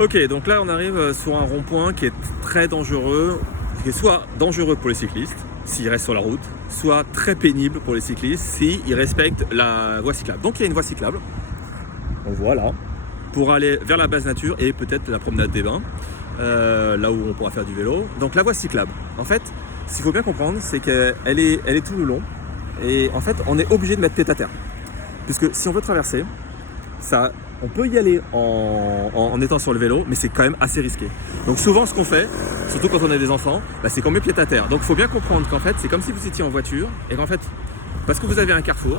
Ok, donc là on arrive sur un rond-point qui est très dangereux, qui est soit dangereux pour les cyclistes, s'ils restent sur la route, soit très pénible pour les cyclistes s'ils respectent la voie cyclable. Donc il y a une voie cyclable, on voit là, pour aller vers la base nature et peut-être la promenade des bains, là où on pourra faire du vélo. Donc la voie cyclable, en fait, ce qu'il faut bien comprendre, c'est qu'elle est tout le long, et en fait on est obligé de mettre tête à terre. Puisque si on veut traverser, ça, on peut y aller en étant sur le vélo, mais c'est quand même assez risqué. Donc souvent ce qu'on fait, surtout quand on a des enfants, c'est qu'on met pied à terre. Donc il faut bien comprendre qu'en fait c'est comme si vous étiez en voiture et qu'en fait, parce que vous avez un carrefour,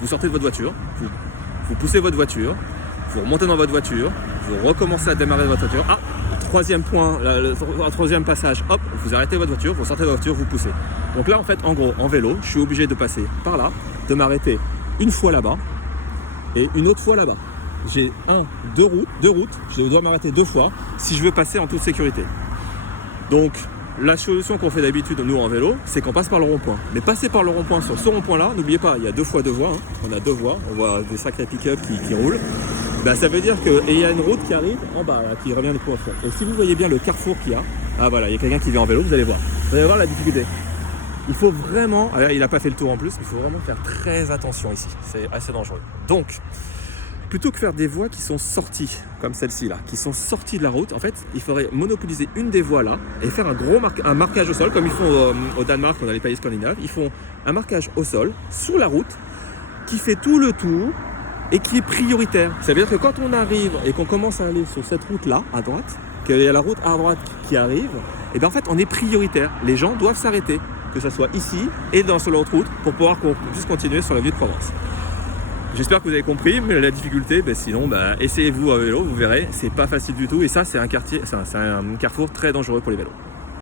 vous sortez de votre voiture, vous poussez votre voiture, vous remontez dans votre voiture, vous recommencez à démarrer votre voiture. Ah, troisième point, le troisième passage, hop, vous arrêtez votre voiture, vous sortez de votre voiture, vous poussez. Donc là en fait, en gros, en vélo, je suis obligé de passer par là, de m'arrêter une fois là-bas et une autre fois là-bas. J'ai deux routes, je dois m'arrêter 2 fois si je veux passer en toute sécurité. Donc la solution qu'on fait d'habitude nous en vélo, c'est qu'on passe par le rond-point. Mais passer par le rond-point sur ce rond-point là, n'oubliez pas, il y a 2 fois 2 voies, on a 2 voies, on voit des sacrés pick-up qui roulent. Ça veut dire qu'il y a une route qui arrive en bas, là, qui revient du point fond. Et si vous voyez bien le carrefour qu'il y a, voilà, il y a quelqu'un qui vient en vélo, vous allez voir la difficulté. Il faut vraiment, il n'a pas fait le tour en plus, il faut vraiment faire très attention ici, c'est assez dangereux. Donc, plutôt que faire des voies qui sont sorties, comme celle-ci là, qui sont sorties de la route, en fait, il faudrait monopoliser une des voies là et faire un marquage au sol, comme ils font au Danemark ou dans les pays scandinaves. Ils font un marquage au sol, sous la route, qui fait tout le tour et qui est prioritaire. Ça veut dire que quand on arrive et qu'on commence à aller sur cette route là, à droite, qu'il y a la route à droite qui arrive, et bien en fait, on est prioritaire. Les gens doivent s'arrêter, que ce soit ici et sur l'autre route, pour pouvoir qu'on puisse continuer sur la vue de Provence. J'espère que vous avez compris, mais la difficulté, sinon, essayez-vous à vélo, vous verrez, c'est pas facile du tout. Et ça, c'est un carrefour très dangereux pour les vélos.